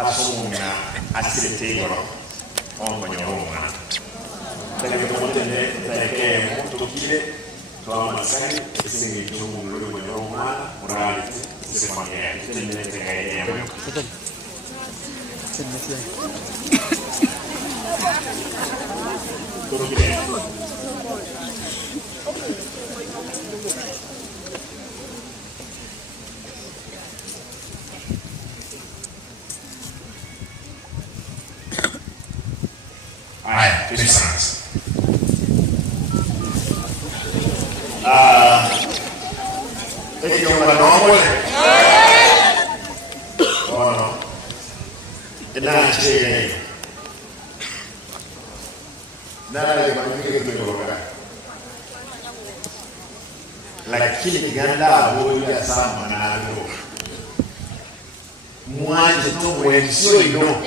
asomuna asiretero omonyoma tege tumutende tege mutukile twamasani esingi tumungu lonyoma murali sefanya tende tege yema Haya, tuisanze. Ekiomba nomole. Ono. Enachege. Nale manike kutoka. Lakini kiganda huyu ya sama nalo. Mwanje to mwenzi sio ino.